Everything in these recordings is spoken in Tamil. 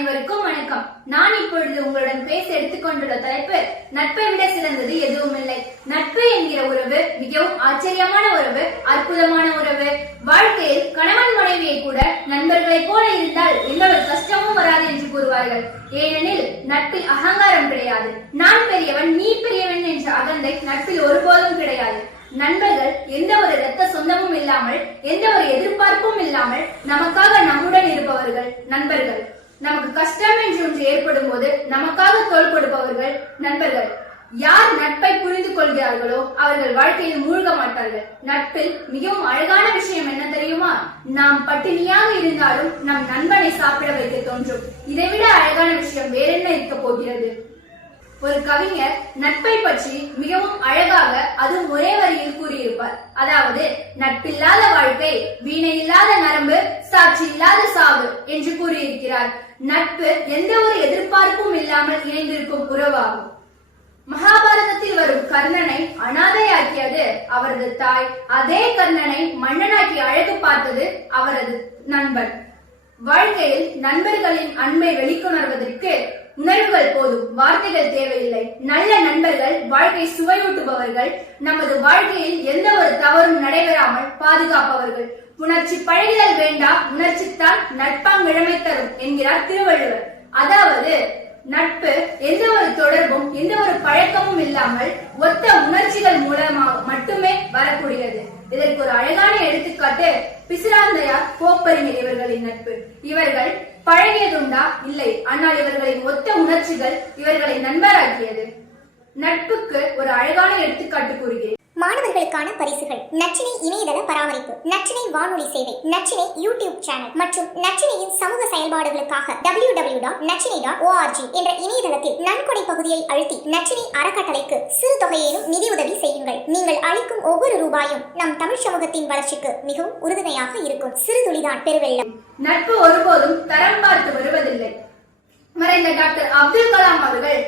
அனைவருக்கும் வணக்கம். நான் இப்பொழுது உங்களுடன் பேச எடுத்துக்கொண்டுள்ள தலைப்பு நட்பை விட சிறந்தது எதுவும் இல்லை நட்பு என்கிற உறவு மிகவும் ஆச்சரியமான உறவு அற்புதமான உறவு. வாழ்க்கையில் கணவன் மனைவியை கூட நண்பர்களைப் போல இருந்தால் எந்த ஒரு கஷ்டமும் வராது என்று கூறுவார்கள். ஏனெனில் நட்பில் அகங்காரம் கிடையாது. நான் பெரியவன் நீ பெரியவன் என்ற அகந்தை நட்பில் ஒருபோதும் கிடையாது. நண்பர்கள் எந்த ஒரு இரத்த சொந்தமும் இல்லாமல் எந்த ஒரு எதிர்பார்ப்பும் இல்லாமல் நமக்காக நம்முடன் இருப்பவர்கள் நண்பர்கள். நமக்கு கஷ்டம் என்று ஒன்று ஏற்படும் போது நமக்காக தோல் கொடுப்பவர்கள் நண்பர்கள். யார் நட்பை புரிந்து கொள்கிறார்களோ அவர்கள் வாழ்க்கையில் மூழ்க மாட்டார்கள். நட்பில் மிகவும் அழகான விஷயம் என்ன தெரியுமா? நாம் பட்டினியாக இருந்தாலும் நம் நண்பனை சாப்பிட வைக்க தோன்றும். இதைவிட அழகான விஷயம் வேறென்ன இருக்க போகிறது? ஒரு கவிஞர் நட்பை பற்றி மிகவும் அழகாக அது ஒரே வரியில் கூறியிருப்பார். அதாவது நட்பில்லாத வாழ்க்கை வீணை இல்லாத நரம்பு சாட்சி இல்லாத சாவு என்று கூறியிருக்கிறார். நட்பு எந்த ஒரு எதிர்பார்ப்பும் இல்லாமல் இணைந்திருக்கும் உறவாகும். மகாபாரதத்தில் வரும் கர்ணனை அனாதையாக்கியது அவரது தாய். அதே கர்ணனை மன்னனாக்கி அழகு பார்த்தது அவரது நண்பன். வாழ்க்கையில் நண்பர்களின் அன்பை வெளிக்கொணர்வதற்கு உணர்வுகள் போதும். வார்த்தைகள் தேவையில்லை. நல்ல நண்பர்கள் வாழ்க்கை சுவையூட்டுபவர்கள் நமது வாழ்க்கையில் எந்த ஒரு தவறும் நடைபெறாமல் பாதுகாப்பவர்கள். உணர்ச்சி பழகிதல் வேண்டாம். உணர்ச்சித்தான் நட்பாங்கிழமை தரும் என்கிறார் திருவள்ளுவர். அதாவது நட்பு எந்த ஒரு தொடர்பும் எந்த ஒரு பழக்கமும் இல்லாமல் ஒத்த உணர்ச்சிகள் மூலமாக மட்டுமே வரக்கூடியது. இதற்கு ஒரு அழகான எடுத்துக்காட்டு பிசிராந்தையார் கோப்பறிஞர் இவர்களின் நட்பு. இவர்கள் பழகியதுண்டா? இல்லை. ஆனால் இவர்களின் ஒத்த உணர்ச்சிகள் இவர்களை நண்பராக்கியது. நட்புக்கு ஒரு அழகான எடுத்துக்காட்டு கூறுகிறேன். மாணவர்களுக்கான பரிசுகள். நச்சினை இணையதள பராமரிப்பு நச்சினை வானொலி சேவை நச்சினை யூடியூப் சேனல் மற்றும் நச்சினையின் சமூக செயல்பாடுகளுக்காக W W dot Nachinai dot ORG என்ற இணையதளத்தில் நன்கொடை பகுதியை அழுத்தி நச்சினை அறக்கட்டளைக்கு சிறு தொகையேனும் நிதியுதவி செய்யுங்கள். நீங்கள் அளிக்கும் ஒவ்வொரு ரூபாயும் நம் தமிழ் சமூகத்தின் வளர்ச்சிக்கு மிகவும் உறுதுணையாக இருக்கும். சிறு துளிதான் பெருவெள்ளம். நட்பு ஒருபோதும் தரம் பார்த்து வருவதில்லை. மறைந்த டாக்டர் அப்துல் கலாம் அவர்கள்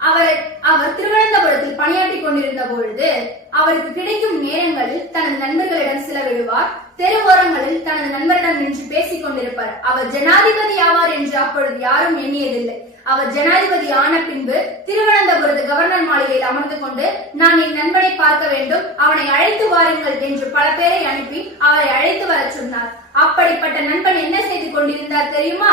அவர் அவர் திருவனந்தபுரத்தில் பணியாற்றிக் கொண்டிருந்த பொழுது அவருக்கு கிடைக்கும் நேரங்களில் தனது நண்பர்களிடம் செலவிடுவார் தெரு ஓரங்களில் தனது நண்பரிடம் நின்று பேசிக் கொண்டிருப்பார் அவர் ஜனாதிபதி ஆவார் என்று அப்பொழுது யாரும் எண்ணியதில்லை. அவர் ஜனாதிபதி ஆன பின்பு திருவனந்தபுரத்து கவர்னர் மாளிகையில் அமர்ந்து கொண்டு நான் என் நண்பனை பார்க்க வேண்டும் அவனை அழைத்து வாருங்கள் என்று பல பேரை அனுப்பி அவரை அழைத்து வரச் சொன்னார். அப்படிப்பட்ட நண்பன் என்ன செய்து கொண்டிருந்தார் தெரியுமா?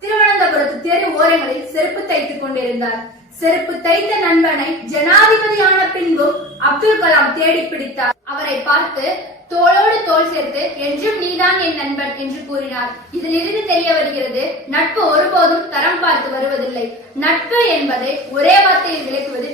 திருவனந்தபுரத்து தெரு ஓரங்களில் செருப்பு தைத்துக் கொண்டிருந்தார். செருப்பு தைத்த நண்பனை ஜனாதிபதியான பின்பும் அப்துல் கலாம் தேடி பிடித்தார். அவரை பார்த்து தோளோடு தோல் சேர்த்து என்றும் நீதான் என் நண்பன் என்று கூறினார். இதிலிருந்து தெரிய வருகிறது நட்பு ஒருபோதும் தரம் பார்த்து வருவதில்லை. நட்பு என்பதை ஒரே வார்த்தையில் விளக்குவது